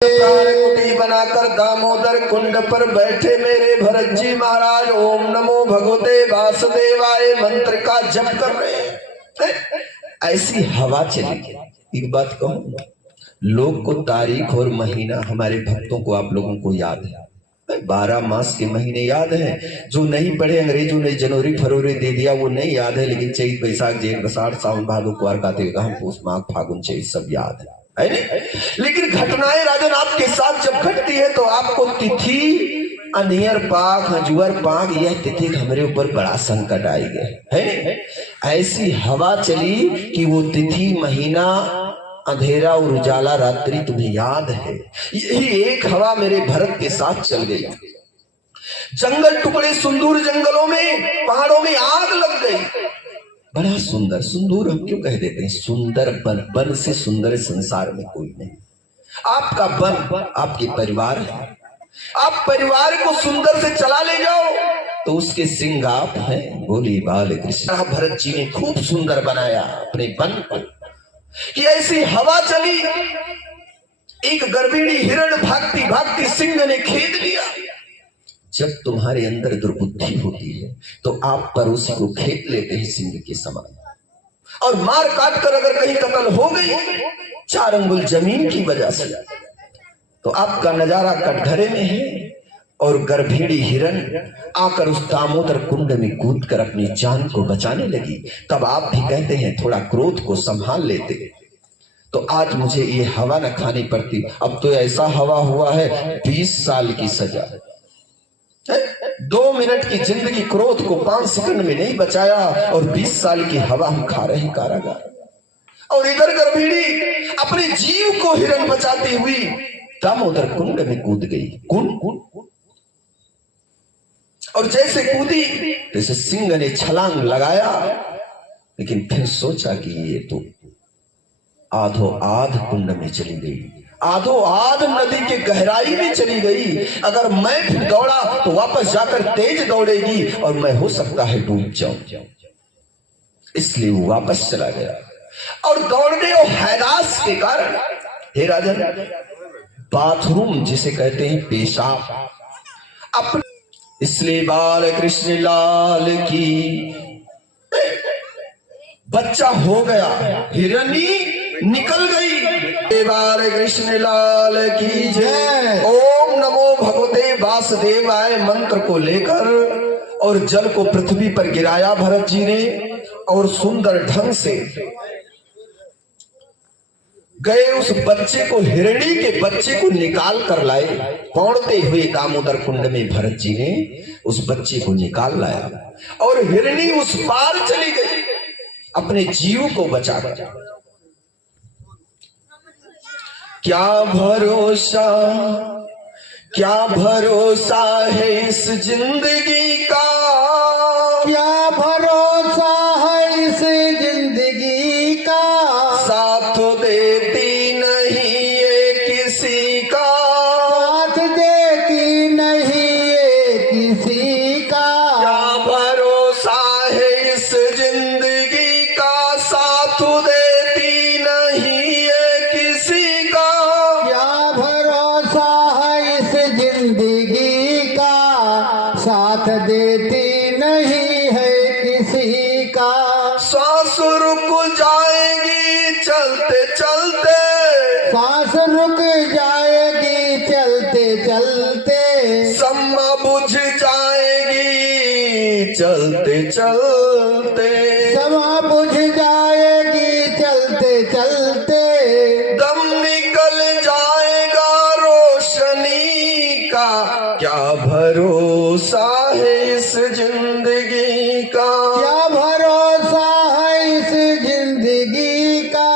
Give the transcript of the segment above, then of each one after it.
कुटी बनाकर दामोदर कुंड पर बैठे मेरे भरत जी महाराज ओम नमो भगवते वासुदेवाय मंत्र का जप कर रहे हैं। ऐसी हवा चली। एक बात कहूं, लोग को तारीख और महीना, हमारे भक्तों को, आप लोगों को याद है? 12 मास के महीने याद है। जो नहीं पढ़े, अंग्रेजों ने जनवरी फरवरी दे दिया, वो नहीं याद है, लेकिन चैत बैसाख जेठ अषाढ़ सावन भादो कुआर कार्तिक अगहन पूस माघ फागुन चैत सब याद है नहीं? लेकिन घटनाएं राजन आपके साथ जब घटती है तो आपको तिथि अनियर पाक हजुअर पाक, यह तिथि हमारे ऊपर बड़ा संकट आई गए है। ऐसी हवा चली कि वो तिथि महीना अंधेरा और उजाला रात्रि तुम्हें याद है। यही एक हवा मेरे भरत के साथ चल गई। जंगल टुकड़े, सुंदर जंगलों में, पहाड़ों में आग लग गई। बड़ा सुंदर, सुंदर हम क्यों कह देते हैं? सुंदर वन, वन से सुंदर संसार में कोई नहीं। आपका वन आपके परिवार है। आप परिवार को सुंदर से चला ले जाओ तो उसके सिंह आप हैं। बोली बाल कृष्ण। भरत जी ने खूब सुंदर बनाया अपने वन को कि ऐसी हवा चली, एक गर्भिणी हिरण भागती भागती सिंह ने खेद लिया। जब तुम्हारे अंदर दुर्बुद्धि होती है तो आप पड़ोसी को खेत लेते हैं सिंह के समान, और मार काट कर अगर कहीं कत्ल हो गई 4 अंगुल जमीन की वजह से, तो आपका नजारा कटघरे में है। और गर्भिणी हिरण आकर उस दामोदर कुंड में कूद कर अपनी जान को बचाने लगी। तब आप भी कहते हैं थोड़ा क्रोध को संभाल लेते तो आज मुझे ये हवा न खानी पड़ती। अब तो ऐसा हवा हुआ है 20 साल की सजा। 2 मिनट की जिंदगी क्रोध को 5 सेकंड में नहीं बचाया और 20 साल की हवा हम खा रहे कारागार। और इधर गर्भिणी अपने जीव को हिरण बचाती हुई दामोदर कुंड में कूद गई। कुंड और जैसे कूदी जैसे सिंह ने छलांग लगाया, लेकिन फिर सोचा कि ये तो आधो आध कुंड में चली गई, आधो आध नदी के गहराई में चली गई। अगर मैं फिर दौड़ा तो वापस जाकर तेज दौड़ेगी और मैं हो सकता है डूब जाऊं। इसलिए वो वापस चला गया। और दौड़ने और हैरास के कारण, हे राजन, बाथरूम जिसे कहते हैं पेशाब, अपने, इसलिए बाल कृष्ण लाल की बच्चा हो गया, हिरणी निकल गई। बाल कृष्ण लाल की जय। ओम नमो भगवते वासुदेवाय मंत्र को लेकर और जल को पृथ्वी पर गिराया भरत जी ने, और सुंदर ढंग से गए उस बच्चे को, हिरणी के बच्चे को निकाल कर लाए। पौड़ते हुए दामोदर कुंड में भरत जी ने उस बच्चे को निकाल लाया और हिरणी उस पार चली गई अपने जीव को बचाकर। क्या भरोसा, क्या भरोसा है इस जिंदगी का, क्या भरोसा है इस जिंदगी का, साथ देती नहीं ये किसी का, साथ देती नहीं ये किसी का। क्या भरोसा है इस जिंदगी का, साथ देती नहीं ये किसी का, क्या भरोसा है इस जिंदगी का, साथ देती नहीं है किसी का। सांस रुक जाएगी चलते चलते, सांस रुक जाएगी चलते चलते, सम्मा बुझ जाएगी चलते चलते, समा बुझ जाएगी चलते चलते, दम निकल जाएगा रोशनी का, क्या भरोसा है इस जिंदगी का, क्या भरोसा है इस जिंदगी का,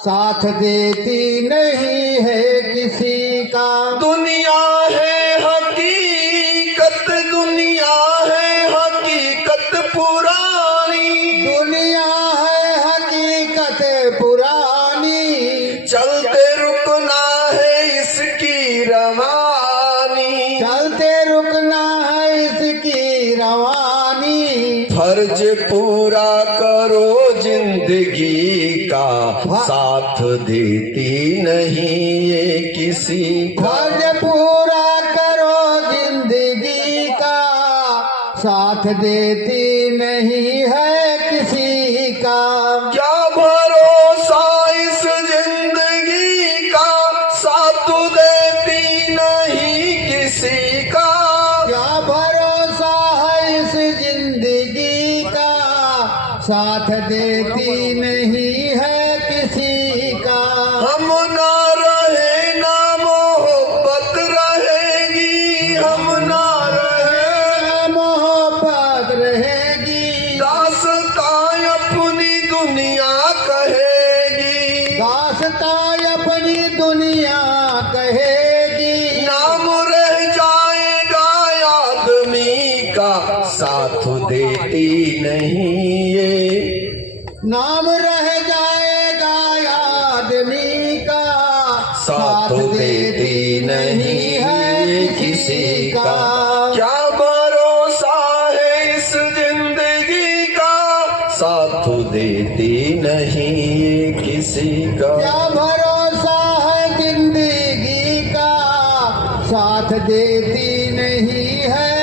साथ देती नहीं है किसी का। दुनिया है हकीकत, दुनिया है हकीकत पुरानी, दुनिया है हकीकत पुरानी, चलते रुकना है इसकी रवानी, चलते रुकना है इसकी रवानी। फर्ज पूरा करो जिंदगी का, साथ देती नहीं ये किसी का। फर्ज पूरा करो जिंदगी का, साथ देती नहीं है किसी का। क्या भरोसा इस जिंदगी का, साथ देती नहीं किसी का। क्या भरोसा है इस जिंदगी का, साथ देती नहीं है किसी का। हम ना रहे ना मोहब्बत रहेगी, हम ना रहे मोहब्बत रहेगी, दास्तां अपनी दुनिया कहेगी। दास्तां अपनी दुनिया कहेगी। नाम रह जाएगा आदमी का, साथ देती नहीं ये। नाम रह जाएगा आदमी का, साथ देती नहीं है किसी का। क्या भरोसा है इस जिंदगी का, साथ देती नहीं ये किसी का। क्या भरोसा है जिंदगी का, साथ देती नहीं है